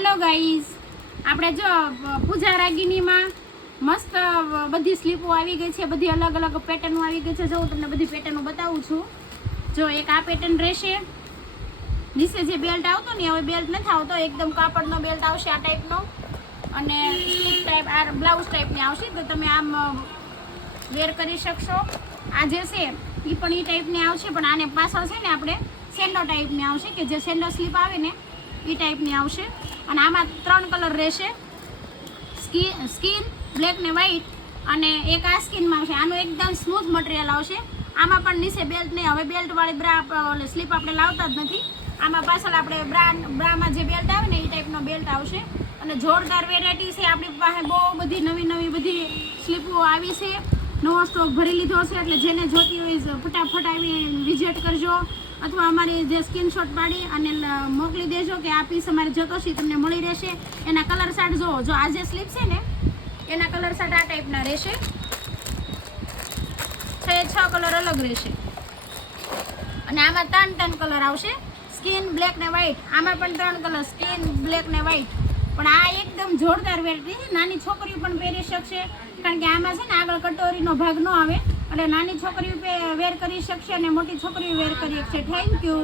Hello guys, આપણે જો પૂજા રાગીણીમાં મસ્ત બધી સ્લીપો આવી ગઈ છે, બધી અલગ અલગ પેટર્નો આવી ગઈ છે. જો હું તમને બધી પેટર્નો બતાવું છું. જો એક આ પેટર્ન રહેશે, નીચે જે બેલ્ટ આવતો ને હવે બેલ્ટ નથી આવતો, એકદમ કાપડનો બેલ્ટ આવશે આ ટાઈપનો, અને સ્લીપ ટાઈપ આ બ્લાઉઝ ટાઈપની આવશે. તો તમે આમ વેર કરી શકશો. આ જે છે એ પણ એ ટાઈપની આવશે, પણ આને પાછળ છે ને આપણે સેન્ડો ટાઈપની આવશે, કે જે સેન્ડો સ્લીપ આવે ને એ ટાઈપની આવશે. અને આમાં 3 કલર રહેશે, સ્કીન, બ્લેક ને વ્હાઈટ, અને એક આ સ્કીનમાં આવશે. આનું એકદમ સ્મૂથ મટીરિયલ આવશે. આમાં પણ નીચે બેલ્ટ નહીં, હવે બેલ્ટવાળી બ્રા સ્લીપ આપણે લાવતા જ નથી. આમાં પાછળ આપણે બ્રામાં જે બેલ્ટ આવે ને એ ટાઈપનો બેલ્ટ આવશે. અને જોરદાર વેરાયટી છે આપણી પાસે, બહુ બધી નવી બધી સ્લીપો આવી છે. નવો સ્ટોક ભરી લીધો છે, એટલે જેને જોતી હોય ફટાફટ આવી વિઝિટ કરજો, અથવા અમારી જે સ્ક્રીનશોટ પાડી અને મોકલી દેજો કે આ પીસ અમારે જોતો છે, તમને મળી રહેશે. એના કલર ચાર્ટ જુઓ. જો આ જે સ્લીપ છે ને એના કલર ચાર્ટ આ ટાઈપના રહેશે. 6 કલર અલગ રહેશે, અને આમાં 3 કલર આવશે, સ્કીન, બ્લેક ને વ્હાઈટ. આમાં પણ 3 કલર, સ્કીન, બ્લેક ને વ્હાઈટ. પણ આ એકદમ જોરદાર વેરાયટી છે, નાની છોકરીઓ પણ પહેરી શકશે, કારણ કે આમાં છે ને આગળ કટોરીનો ભાગ ન આવે, એટલે નાની છોકરીઓ વેર કરી શકશે અને મોટી છોકરીઓ વેર કરી શકશે. Thank you.